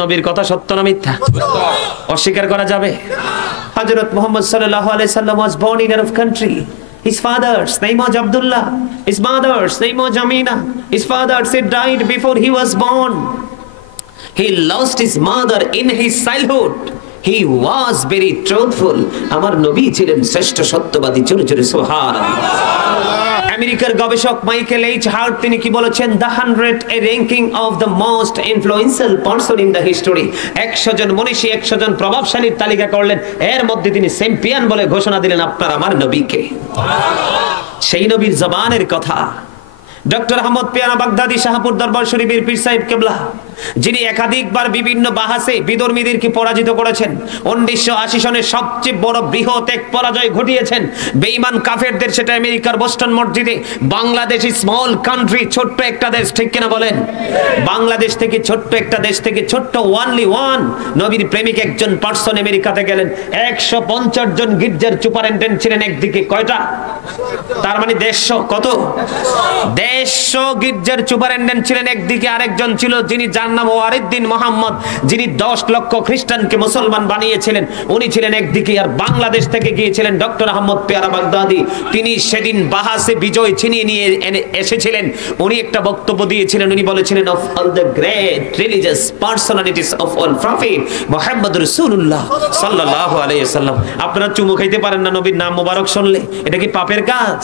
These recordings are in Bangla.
নবীর কথা সত্য না মিথ্যা? অস্বীকার করা যাবে? হযরত মুহাম্মদ সাল্লাল্লাহু আলাইহি সাল্লাম was born in Arab country. His father's name was Abdullah. His mother's name was Amina. His father said died before he was born. He lost his mother in his childhood. He was very truthful. আমার নবী ছিলেন শ্রেষ্ঠ সত্যবাদী। জোরে জোরে সুবহানাল্লাহ। আমেরিকার গবেষক মাইকেল এইচ হার্ট তিনি কি বলেছেন? The 100 A ranking of the most influential person in the history. 100 জন মনীষী, 100 জন প্রভাবশালীর তালিকা করলেন, এর মধ্যে তিনি চ্যাম্পিয়ন বলে ঘোষণা দিলেন আপনার আমার নবীকে। সেই নবীর জবানের কথা ডক্টর আহমদ পিয়ারা বাগদাদি শাহপুর দরবার শরীফের পীর সাহেব কেবলা, যিনি একাধিকবার বিভিন্ন বাহাসে বিধর্মীদেরকে পরাজিত করেছেন, 1980 সনে সবচেয়ে বড় বৃহৎ এক পরাজয় ঘটিয়েছেন বেঈমান কাফেরদের, সেটা আমেরিকার বোস্টন মসজিদে। বাংলাদেশ স্মল কান্ট্রি, ছোট্ট একটা দেশ, ঠিক কিনা বলেন? বাংলাদেশ থেকে ছোট্ট একটা দেশ থেকে ছোট্ট ওয়ানলি ওয়ান নবীর প্রেমিক একজন পার্সন আমেরিকাতে গেলেন। 150 জন গির্জার সুপারিনটেন্ডেন্ট ছিলেন একদিকে, কয়টা? তার মানে 150 কত? 150 গির্জার সুপারিনটেন্ডেন্ট ছিলেন একদিকে, আরেকজন ছিল যিনি যার নাম ওয়ারিদ্দিন মোহাম্মদ, যিনি 10 লক্ষ খ্রিস্টানকে মুসলমান বানিয়েছিলেন, উনি ছিলেন একদিকে। আর বাংলাদেশ থেকে গিয়েছিলেন ডক্টর আহমদ পিয়ারা বাগদাদি, তিনি সেদিন বাহাসে বিজয় ছিনিয়ে নিয়ে এসেছিলেন। উনি একটা বক্তব্য দিয়েছিলেন, উনি বলেছিলেন of all the great religious personalities of all prophet Muhammad রাসূলুল্লাহ সাল্লাল্লাহু আলাইহি ওয়াসাল্লাম। আপনারা চুমু খাইতে পারেন না নবীর নাম মোবারক শুনলে? এটা কি পাপের কাজ?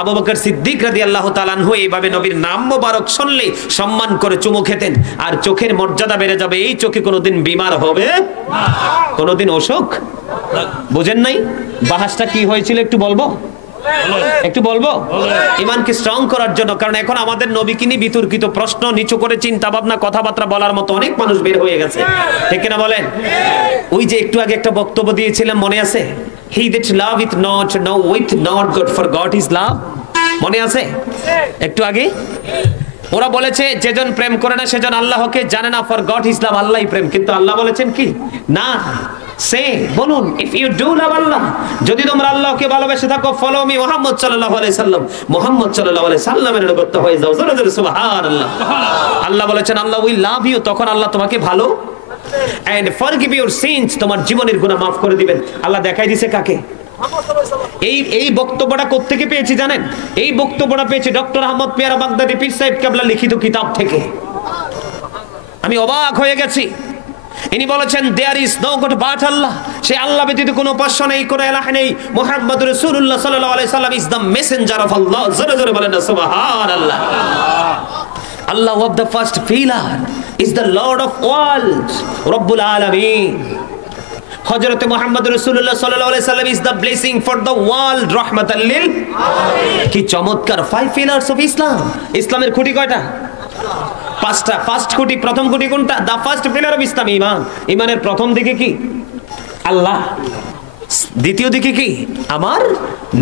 আবু বকর সিদ্দিক রাদিয়াল্লাহু তাআলা আনহু এইভাবে নবীর নাম মোবারক শুনলে সম্মান করে চুমু খেতেন। আর চোখের মর্যাদা বেড়ে যাবে, এই চোখে কোনোদিন বিমার হবে না, কোনোদিন অসুখ। বুঝেন নাই বাহাসটা কি হয়েছিল? একটু বলবো, একটু বলবো ইমানকে স্ট্রং করার জন্য। কারণ এখন আমাদের নবীকে নিয়ে বিতর্কিত প্রশ্ন, নিচু করে চিন্তা ভাবনা, কথাবার্তা বলার মতো অনেক মানুষ বের হয়ে গেছে, ঠিক কিনা বলেন? ওই যে একটু আগে একটা বক্তব্য দিয়েছিলাম, মনে আছে? He that loveth not knoweth not God for God is love, মনে আছে? একটু আগে ওরা বলেছে যেজন প্রেম করে না সেজন আল্লাহকে জানে না, ফর গড ইজ লাভ, আল্লাহই প্রেম। কিন্তু আল্লাহ বলেছেন কি না, সে বলুন ইফ ইউ ডু লাভ আল্লাহ, যদি তোমরা আল্লাহকে ভালোবেসে থাকো, ফলো মি মুহাম্মদ সাল্লাল্লাহু আলাইহি সাল্লাম, মুহাম্মদ সাল্লাল্লাহু আলাইহি সাল্লামের অনুগত হয়ে যাও। জোরে জোরে সুবহানাল্লাহ। আল্লাহ বলেছেন আল্লাহ উইল লাভ ইউ, তখন আল্লাহ তোমাকে ভালো এন্ড ফরগিভ ইউর সিনস, তোমার জীবনের গুনাহ maaf করে দিবেন। আল্লাহ দেখাই দিয়েছে কাকে? এই বক্তব্যটা কোত্থেকে পেয়েছি জানেন? এই বক্তব্যটা পেয়েছি ডক্টর আহমদ পিয়ারা বাগদাদি পীর সাহেব কেবলা লিখিত কিতাব থেকে। আমি অবাক হয়ে গেছি। ইনি বলেছেন there is no God but Allah, সে আল্লাহ ব্যতীত কোনো উপাস্য নেই, কোনো ইলাহ নেই। মুহাম্মদ রাসূলুল্লাহ সাল্লাল্লাহু আলাইহি সাল্লাম is the messenger of Allah. জোরে জোরে বলেন না সুবহানাল্লাহ। Allah of the first pillar is the lord of world রব্বুল আলামিন। হযরত মুহাম্মদ রাসূলুল্লাহ সাল্লাল্লাহু আলাইহি সাল্লাম is the blessing for the world রাহমাতাল লিল আলামিন। কি চমৎকার 5 পিলার্স অফ ইসলাম। ইসলামের খুঁটি কয়টা? 5টা। ফার্স্ট খুঁটি, প্রথম খুঁটি কোনটা? The first pillar of Islam ঈমান। ঈমানের প্রথম দিকে কি? আল্লাহ। দ্বিতীয় দিকে কি? আমার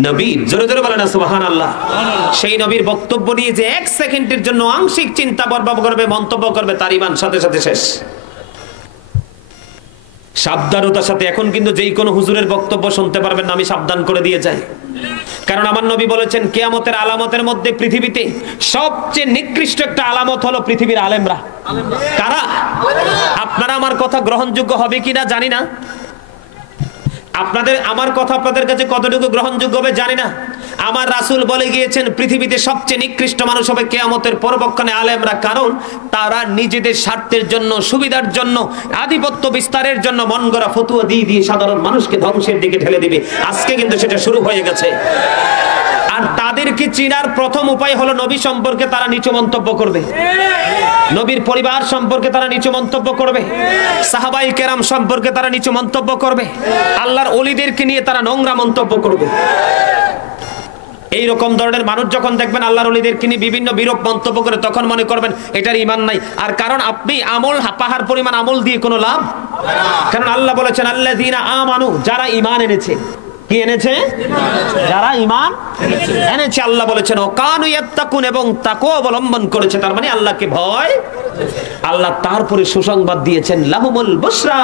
নবী। জোরে জোরে বলেন না সুবহানাল্লাহ। সেই নবীর বক্তব্য নিয়ে যে 1 সেকেন্ডের জন্য আংশিক চিন্তা বরবাদ করবে, মন্তব্য করবে, তার ঈমান সাথে সাথে শেষ। সাবধানতার সাথে এখন কিন্তু যেই কোনো হুজুরের বক্তব্য শুনতে পারবেন না, আমি সাবধান করে দিয়ে যাই। কারণ আমার নবী বলেছেন কিয়ামতের আলামতের মধ্যে পৃথিবীতে সবচেয়ে নিকৃষ্ট একটা আলামত হলো পৃথিবীর আলেমরা। কারা? আপনারা আমার কথা গ্রহণযোগ্য হবে কিনা জানি না, আপনাদের আমার কথা আপনাদের কাছে কতটুকু গ্রহণযোগ্য হবে জানি না। আমার রাসূল বলে গিয়েছেন পৃথিবীতে সবচেয়ে নিকৃষ্ট মানুষ হবে কিয়ামতের পরবর্তীকালে আলেমরা। কারণ তারা নিজেদের স্বার্থের জন্য, সুবিধার জন্য, আধিপত্য বিস্তারের জন্য মন গড়া ফতোয়া দিয়ে দিয়ে সাধারণ মানুষকে ধ্বংসের দিকে ঠেলে দিবে। আজকে কিন্তু সেটা শুরু হয়ে গেছে। আর তাদেরকে চিনার প্রথম উপায় হলো নবী সম্পর্কে তারা নিচু মন্তব্য করবে, নবীর পরিবার সম্পর্কে তারা নিচু মন্তব্য করবে, সাহাবায়ে কেরাম সম্পর্কে তারা নিচু মন্তব্য করবে, আল্লাহর ওলিদেরকে নিয়ে তারা নোংরা মন্তব্য করবে। এই রকম ধরনের মানুষ যখন দেখবেন আল্লাহর ওলিদেরকে নিয়ে বিভিন্ন বিরূপ মন্তব্য করে, তখন মনে করবেন এটার ঈমান নাই। আর কারণ আপনি আমল, পাহাড় পরিমাণ আমল দিয়ে কোনো লাভ। কারণ আল্লাহ বলেছেন আল্লাযীনা আমানু, যারা ঈমান এনেছে। কি এনেছে? যারা ঈমান এনেছে। আল্লাহ বলেছেন ও কানু ইয়াত্তাকুন, এবং তাকওয়া অবলম্বন করেছে, তার মানে আল্লাহকে ভয়। আল্লাহ তারপরে সুসংবাদ দিয়েছেন লাহুমুল বুশরা,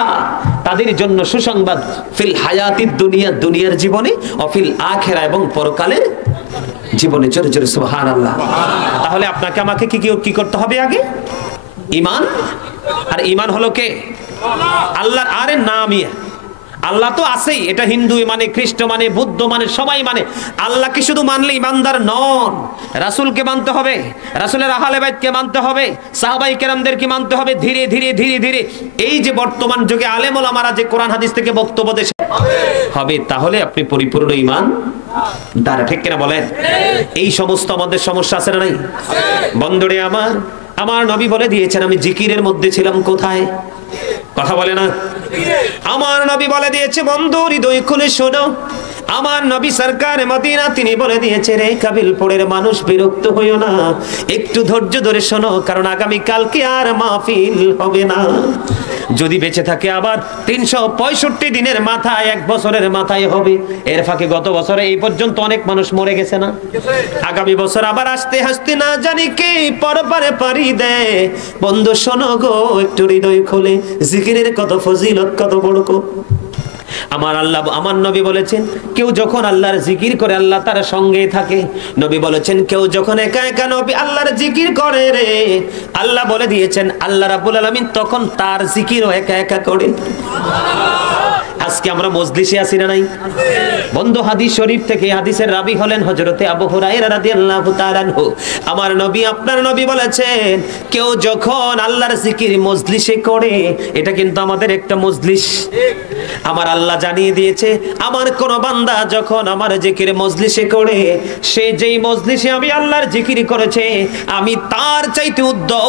তাদের জন্য সুসংবাদ, ফিল হায়াতিদ দুনিয়া, দুনিয়ার জীবনে, ও ফিল আখিরা, এবং পরকালের জীবনে। জোরে জোরে সুবহানাল্লাহ। তাহলে আপনাকে আমাকে কি করতে হবে? আগে ঈমান। আর ঈমান হলো কে? আল্লাহ। আরে নামই আল্লাহ তো আছেই, এটা হিন্দু মানে, খ্রিস্ট মানে, বুদ্ধ মানে, সবাই মানে। আল্লাহকে শুধু মানলে ইমানদার নন, রাসূলকে মানতে হবে, রাসূলের আহলে বাইতকে মানতে হবে, সাহাবায়ে কেরামদেরকে মানতে হবে। ধীরে ধীরে ধীরে ধীরে এই যে বর্তমান যুগে আলেম ওলামারা যে কোরআন হাদিস থেকে বক্তব্য দেন হবে, তাহলে আপনি পরিপূর্ণ ঈমান দ্বারা, ঠিক কিনা বলেন? এই সমস্ত আমাদের সমস্যা আছে না নাই? বন্ধুরে আমার, আমার নবী বলে দিয়েছেন আমি জিকিরের মধ্যে ছিলাম কোথায়? কথা বলে না? আমার নবী বলে দিয়েছে, বন্ধু হৃদয় খুলে শোনো, আমার নবী সরকার মদিনা তিনি বলে দিয়েছে, রে কাবিলপুরের মানুষ বিরক্ত হইও না, একটু ধৈর্য ধরে শোনো, কারণ আগামী কালকে আর মাহফিল হবে না। যদি বেঁচে থাকে আবার 365 দিনের মাথায়, 1 বছরের মাথায় হবে। এর ফাঁকে গত বছরে এই পর্যন্ত অনেক মানুষ মরে গেছে না? আগামী বছর আবার আসতে হাসতে না জানি কে পরপারে পারি দেয়। বন্ধু শোনো গো, একটু হৃদয় খুলে, জিকিরের কত ফজিলত, কত বড়। আমার আল্লাহ, আমার নবী বলেছেন, কেউ যখন আল্লাহর জিকির করে আল্লাহ তার সঙ্গে থাকে। নবী বলেছেন, কেউ যখন একা একা নবী আল্লাহর জিকির করে রে, আল্লাহ বলে দিয়েছেন আল্লাহ রাব্বুল আলামিন তখন তার জিকিরও একা একা করে। আজকে আমরা মজলিসে আছি না নাই? বন্ধু হাদিস শরীফ থেকে হাদিসের রাবি হলেন হযরতে আবু হুরায়রা রাদিয়াল্লাহু তাআলা আনহু। আমার নবী, আপনার নবী বলেছেন, কেউ যখন আল্লাহর জিকির মজলিসে করে, এটা কিন্তু আমাদের একটা মজলিস। আমার আল্লাহ জানিয়ে দিয়েছে, আমার কোন বান্দা যখন আমার জিকির মজলিসে করে, সে যেই মজলিসে আমি আল্লাহর জিকির করেছে, আমি তার চাইতে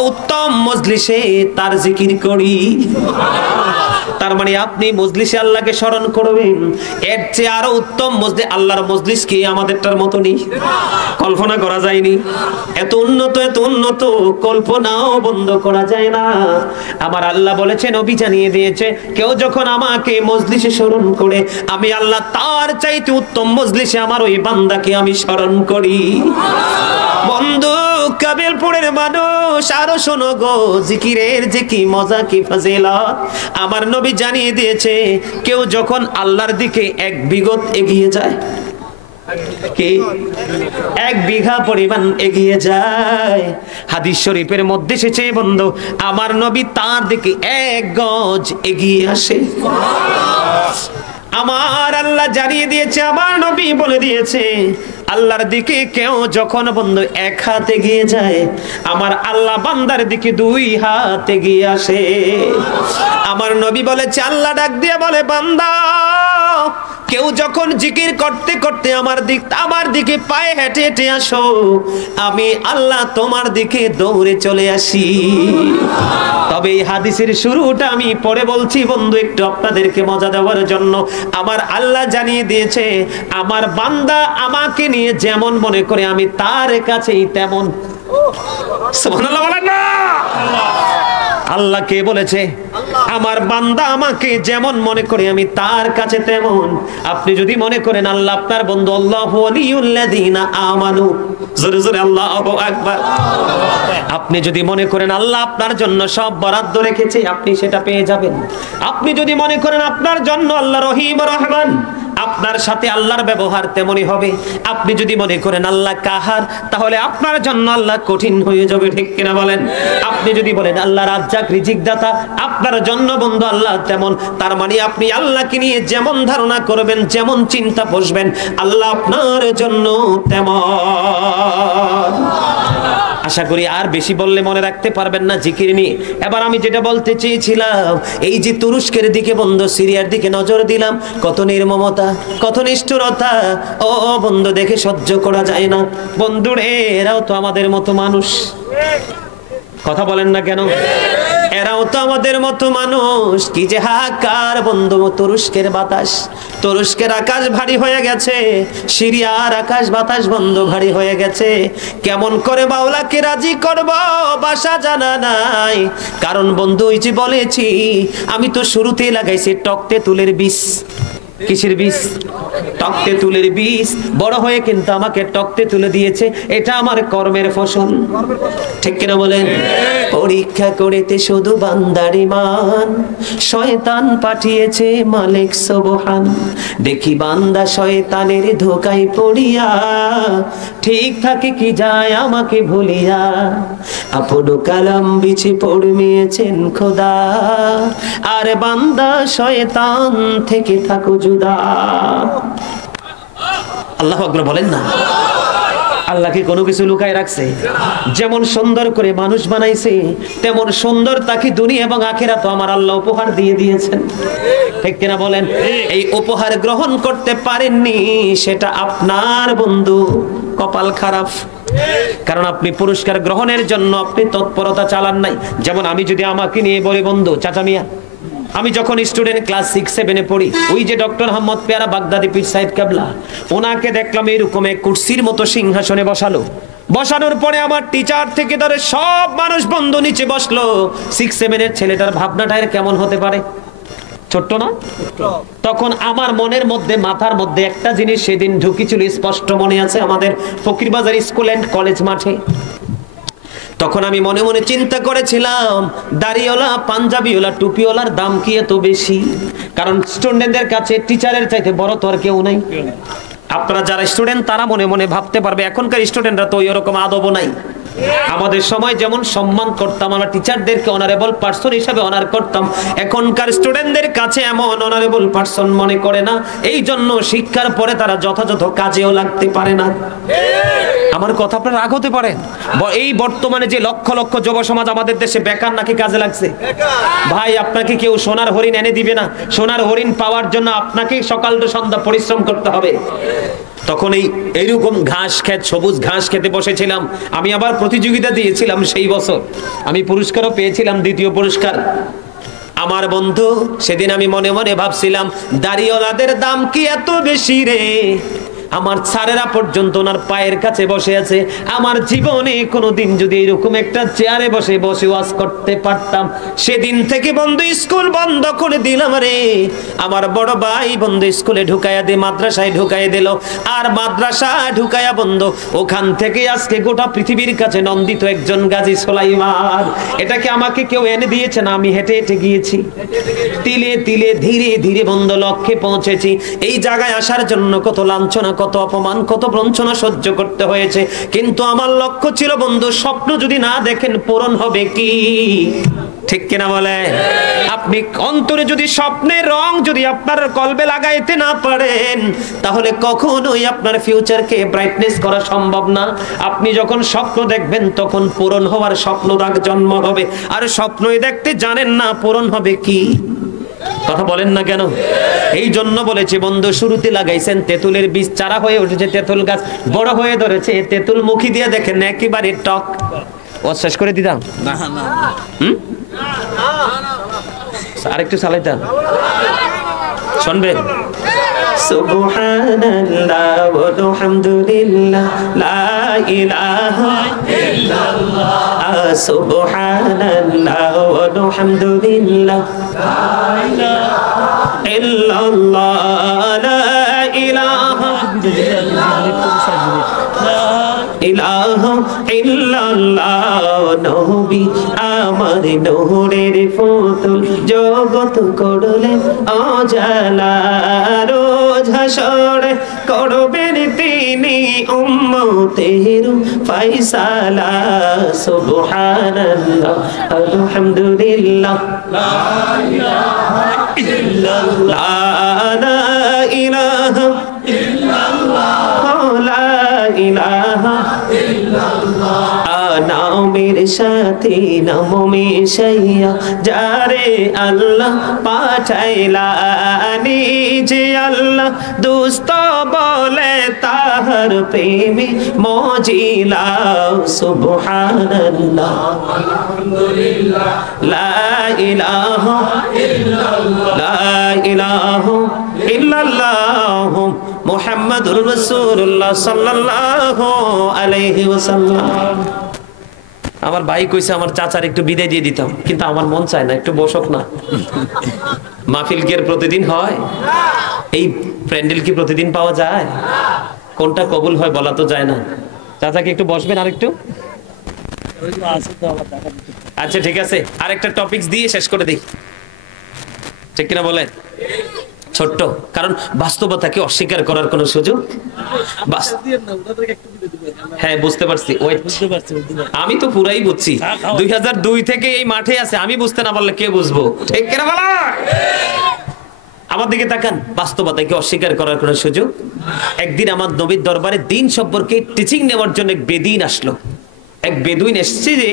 উত্তম মজলিসে তার জিকির করি। তার মানে আপনি মজলিসে আল্লাহকে স্মরণ করবেন, এর চেয়ে আরো উত্তম মজলিস, আল্লাহর মজলিস কি আমাদেরটার মতো নেই? কল্পনা করা যায়নি। এত উন্নত, এত উন্নত, কল্পনাও বন্ধ করা যায় না। আমার আল্লাহ বলেছেন, নবী জানিয়ে দিয়েছে, কেউ যখন আমাকে মজলিসে স্মরণ করে, আমি আল্লাহ তার চাইতে উত্তম মজলিসে আমার ওই বান্দাকে আমি স্মরণ করি। বন্ধু কাবিলপুরের মানুষ, আরো শোনো গো, জিকিরের যে কি মজা, কি ফজিলত। আমার নবী জানিয়ে দিয়েছে, কেউ যখন আল্লাহর দিকে 1 বিঘত এগিয়ে যায়, কি 1 বিঘা পরিমাণ এগিয়ে যায়, হাদিস শরীফের মধ্যে এসেছে বন্ধু, আমার নবী তার দিকে 1 গজ এগিয়ে আসে। আমার আল্লাহ জানিয়ে দিয়েছে, আমার নবী বলে দিয়েছে, আল্লাহর দিকে কেউ যখন বন্ধু 1 হাত এগিয়ে যায়, আমার আল্লাহ বান্দার দিকে 2 হাত এগিয়ে আসে। আমার নবী বলেছে, আল্লাহ ডাক দিয়ে বলে, বান্দা কেউ যখন জিকির করতে করতে আমার দিকে পায়ে হেঁটে হেঁটে আসো, আমি আল্লাহ তোমার দিকে দৌড়ে চলে আসি। তবে এই হাদিসের শুরুটা আমি পরে বলছি বন্ধু, একটু আপনাদেরকে মজা দেওয়ার জন্য। আমার আল্লাহ জানিয়ে দিয়েছে, আমার বান্দা আমাকে নিয়ে যেমন মনে করে, আমি তার কাছেই তেমন। সুবহানাল্লাহ বলেন না? আল্লাহ কে বলেছে? আমার বান্দা আমাকে যেমন মনে করে, আমি তার কাছে তেমন। আপনি যদি মনে করেন আল্লাহ আপনার বন্ধু, আল্লাহু ওয়ালিউল্লাযিনা আমানু, জোরে জোরে আল্লাহু আকবার। আপনি যদি মনে করেন আল্লাহ আপনার জন্য সব বরাদ্দ রেখেছে, আপনি সেটা পেয়ে যাবেন। আপনি যদি মনে করেন আপনার জন্য আল্লাহ রহিম রহমান, আপনার সাথে আল্লাহর ব্যবহার তেমনই হবে। আপনি যদি মনে করেন আল্লাহ কাহার, তাহলে আপনার জন্য আল্লাহ কঠিন হয়ে যাবে, ঠিক কিনা বলেন? আপনি যদি বলেন আল্লাহ রাজ্জাক, রিজিক দাতা, আপনার জন্য বন্ধু আল্লাহ তেমন। তার মানে আপনি আল্লাহকে নিয়ে যেমন ধারণা করবেন, যেমন চিন্তা পোষবেন, আল্লাহ আপনার জন্য তেমন। আশা করি আর বেশি বললে মনে রাখতে পারবেন না জিকির নিয়ে। এবার আমি যেটা বলতে চেয়েছিলাম, এই যে তুরস্কের দিকে বন্ধু, সিরিয়ার দিকে নজর দিলাম, কত নির্মমতা, কত নিষ্ঠুরতা। ও বন্ধু, দেখে সহ্য করা যায় না। বন্ধুরে, এরাও তো আমাদের মতো মানুষ। কথা বলেন না কেন? এরাও তো আমাদের মতো মানুষ। কি যে হাহাকার বন্ধু, তুরস্কের বাতাস, তুরস্কের আকাশ ভারী হয়ে গেছে, সিরিয়ার আকাশ বাতাস বন্ধু ভারী হয়ে গেছে। কেমন করে মাওলাকে রাজি করব, বাসা জানা নাই। কারণ বন্ধু, ওই যে বলেছি, আমি তো শুরুতেই লাগাইছি টক তেঁতুলের বীজ। কিসের বীজ? টক তেঁতুলের বীজ বড় হয়ে কিন্তু আমাকে টক তেঁতুলে দিয়েছে, এটা আমার কর্মের ফসল। ঠিক কিনা বলেন? পরীক্ষা করেতে শুধু বান্দার ঈমান, শয়তান পাঠিয়েছে মালিক সুবহান। দেখি বান্দা শয়তানের ধোঁকায় পড়িয়া, ঠিক থাকে কি যায় আমাকে ভুলিয়া। আপন কালাম বিছে পড়মিয়েছেন খোদা, আর বান্দা শয়তান থেকে থাকো জুদা। আল্লাহু আকবার বলেন না। আল্লাহকে কোনো কিছু লুকায় রাখছে? যেমন সুন্দর করে মানুষ বানাইছে, তেমন সুন্দর তাকে দুনিয়া এবং আখিরাত আমার আল্লাহ উপহার দিয়ে দিয়েছেন। ঠিক কিনা বলেন? এই উপহার গ্রহণ করতে পারেননি, সেটা আপনার বন্ধু কপাল খারাপ। কারণ আপনি পুরস্কার গ্রহণের জন্য আপনি তৎপরতা চালান নাই। যেমন আমি যদি আমাকে নিয়ে বলি, বন্ধু চাচা মিয়া, আমি যখন স্টুডেন্ট ক্লাস 6-7 পড়ি, ওই যে ডক্টর আহমদ পেয়ারা বাগদাদি পীর সাহেব কেবলা, ওনাকে দেখলাম এরকম এক কুরসির মতো সিংহাসনে বসালো। বসানোর পরে আমার টিচার থেকে ধরে সব মানুষ বন্ধু নিচে বসলো। 6-7 ছেলেটার ভাবনাটা এর কেমন হতে পারে? ছোট্ট না? তখন আমার মনের মধ্যে, মাথার মধ্যে একটা জিনিস সেদিন ঢুকেছিল, স্পষ্ট মনে আছে, আমাদের ফকিরবাজার স্কুল এন্ড কলেজ মাঠে। তখন আমি মনে মনে চিন্তা করেছিলাম, দাড়িওয়ালা, পাঞ্জাবিওয়ালা, টুপিওয়ালার দাম কি এত বেশি? কারণ স্টুডেন্টদের কাছে টিচারের চাইতে বড় তো আর কেউ নাই। আপনারা যারা স্টুডেন্ট তারা মনে মনে ভাবতে পারবে, এখনকার স্টুডেন্টরা তো ওইরকম আদবও নাই। আমাদের সময় যেমন সম্মান করতাম, আমরা টিচারদেরকে অনারেবল পার্সন হিসাবে অনার করতাম, এখনকার স্টুডেন্টদের কাছে এমন অনারেবল পার্সন মনে করে না। এই জন্য শিক্ষার পরে তারা যথাযথ কাজেও লাগতে পারে না। আমার কথা আপনার রাগ হতে পারে। এই বর্তমানে যে লক্ষ লক্ষ যুব সমাজ আমাদের দেশে বেকার নাকি কাজে লাগছে? ভাই, আপনাকে কেউ সোনার হরিণ এনে দিবে না। সোনার হরিণ পাওয়ার জন্য আপনাকে সকাল থেকে সন্ধ্যা পরিশ্রম করতে হবে। তখন এইরকম ঘাস খেত, সবুজ ঘাস খেতে বসেছিলাম। আমি আবার প্রতিযোগিতা দিয়েছিলাম সেই বছর, আমি পুরস্কারও পেয়েছিলাম, 2য় পুরস্কার। আমার বন্ধু, সেদিন আমি মনে মনে ভাবছিলাম, দাড়িওয়ালাদের দাম কি এত বেশি রে? আমার স্যারেরা পর্যন্ত ওনার পায়ের কাছে বসে আছে। আমার জীবনে কোনোদিন যদি এরকম একটা চেয়ারে বসে বসে ওয়াজ করতে পারতাম। সেদিন থেকে বন্ধু স্কুল বন্ধ করে দিলাম রে। আমার বড় ভাই বন্ধু স্কুলে ঢুকাইয়া দিয়ে মাদ্রাসায় ঢুকাইয়া দিল, আর মাদ্রাসা ঢুকাইয়া বন্ধ ওখান থেকে আজকে গোটা পৃথিবীর কাছে নন্দিত একজন গাজী সুলাইমান। এটাকে আমাকে কেউ এনে দিয়েছে না, আমি হেঁটে হেঁটে গিয়েছি। তিলে তিলে ধীরে ধীরে বন্ধু লক্ষ্যে পৌঁছেছি। এই জায়গায় আসার জন্য কত লাঞ্ছনা, কত অপমান, কত বঞ্চনা সহ্য করতে হয়েছে, কিন্তু আমার লক্ষ্য ছিল বন্ধু, স্বপ্ন যদি না দেখেন পূরণ হবে কি? ঠিক কিনা বলে? আপনি অন্তরে যদি স্বপ্নের রং যদি আপনার কলবে লাগাইতে না পারেন, তাহলে কখনোই আপনার ফিউচারকে ব্রাইটনেস করা সম্ভব না। আপনি যখন স্বপ্ন দেখবেন তখন পূরণ হওয়ার স্বপ্ন জন্ম হবে, আর স্বপ্নই দেখতে জানেন না পূরণ হবে কি? কথা বলেন না কেন? এই জন্য বলেছে বন্ধু, শুরুতে লাগাইছেন তেঁতুলের বীজ, চারা হয়ে উঠেছে তেঁতুল গাছ, বড় হয়ে ধরেছে তেঁতুল, মুখি দিয়ে দেখেন একেবারে টক। ও শেষ করে দিতাম না, আরেকটু চালাইতাম, শুনবেন? সুবহানাল্লাহ ওয়া বিহামদিল্লাহ, লা ইলাহা ইল্লাল্লাহ, সুবহানাল্লাহ ওয়া বিহামদিল্লাহ, লা ইল্লাল্লাহ, লা ইলাহা ইলাহা ইল্লাল্লাহ। নবী আমার নূরের পুতুল, জগৎ করলেন অজালা, রোজ হাসরে করবেন তিনি উম্মতের ফায়সালা। সুবহানাল্লাহ আলহামদুলিল্লাহ, লা ইলাহা ইল্লাল্লাহ, লা ইলাহা ইল্লাল্লাহ, লা ইলাহা ইল্লাল্লাহ। নামের সাথে নাম মিশাইয়া যারে আল্লাহ পাঠাইলা, নিজে আল্লাহ দুস্ত বলে তাহার প্রেমে মজিলা। সুবহানাল্লাহ আলহামদুলিল্লাহ, লা ইলাহা ইল্লাল্লাহ, লা ইলাহা ইল্লাল্লাহ, মুহাম্মাদুর রাসূলুল্লাহ সাল্লাল্লাহু আলাইহি ওয়াসাল্লাম। আমার ভাই কইছে আমার চাচার একটু বিদায় দিয়ে দিতাম, কিন্তু আমার মন চায় না, একটু বসক না। মাহফিল কি আর প্রতিদিন হয়? এই প্যান্ডেল কি প্রতিদিন পাওয়া যায়? কোনটা কবুল হয় বলা তো যায় না। চাচাকে একটু বসবেন আর একটু। আচ্ছা ঠিক আছে, আরেকটা টপিকস দিয়ে শেষ করে দিই, ঠিক কিনা বলেন? ছোট্ট, কারণ বাস্তবতাকে অস্বীকার করার কোনো সুযোগ। হ্যাঁ বুঝতে পারছি, আমি তো পুরাই বুঝছি। 2002 থেকে এই মাঠে আছে, আমি বুঝতে না পারলে কে বুঝবো? ঠিক কিনা বলা? আমার দিকে তাকান, বাস্তবতাকে অস্বীকার করার কোনো সুযোগ। একদিন আমার নবীর দরবারে দিন সম্পর্কে টিচিং নেওয়ার জন্য এক বেদিন আসলো। এক বেদুইন এসেছে, যে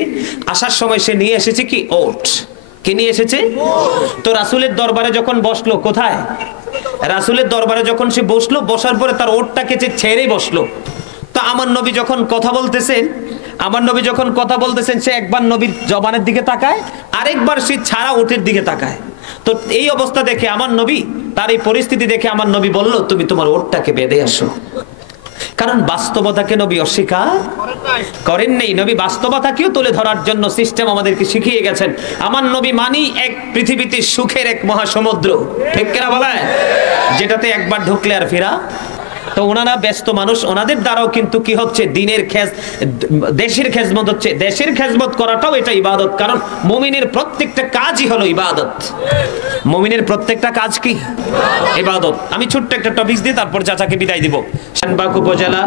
আসার সময় সে নিয়ে এসেছে কি ওট। কে নিয়ে এসেছে? তো রাসূলের দরবারে যখন বসলো, কোথায়? রাসূলের দরবারে যখন সে বসলো, বসার পরে তার ওটটাকে যে ছেড়ে বসলো। তো আমার নবী যখন কথা বলতেছেন, সে একবার নবীর জবানের দিকে তাকায়, আরেকবার সে ছাড়া ওটের দিকে তাকায়। তো এই অবস্থা দেখে আমার নবী, তার এই পরিস্থিতি দেখে আমার নবী বলল, তুমি তোমার ওটটাকে বেঁধে আসো। কারণ বাস্তবতাকে নবী অস্বীকার করেন নাই। নবী বাস্তবতাকেও তুলে ধরার জন্য সিস্টেম আমাদেরকে শিখিয়ে গেছেন। আমার নবী মানি এক পৃথিবীতে সুখের এক মহাসমুদ্র, ঠিক কিনা বলেন? যেটাতে একবার ঢুকলে আর ফেরা। তো ওনারা ব্যস্ত মানুষ, ওনাদের দ্বারাও কিন্তু কি হচ্ছে? দিনের দেশের খেজমত হচ্ছে। দেশের খেজমত করাটাও এটা ইবাদত, কারণ মুমিনের প্রত্যেকটা কাজই হলো ইবাদত। মুমিনের প্রত্যেকটা কাজ কি? ইবাদত। আমি ছোট্ট একটা টপিক দিয়ে তারপর চাচাকে বিদায় দিব। শানবাগ উপজেলা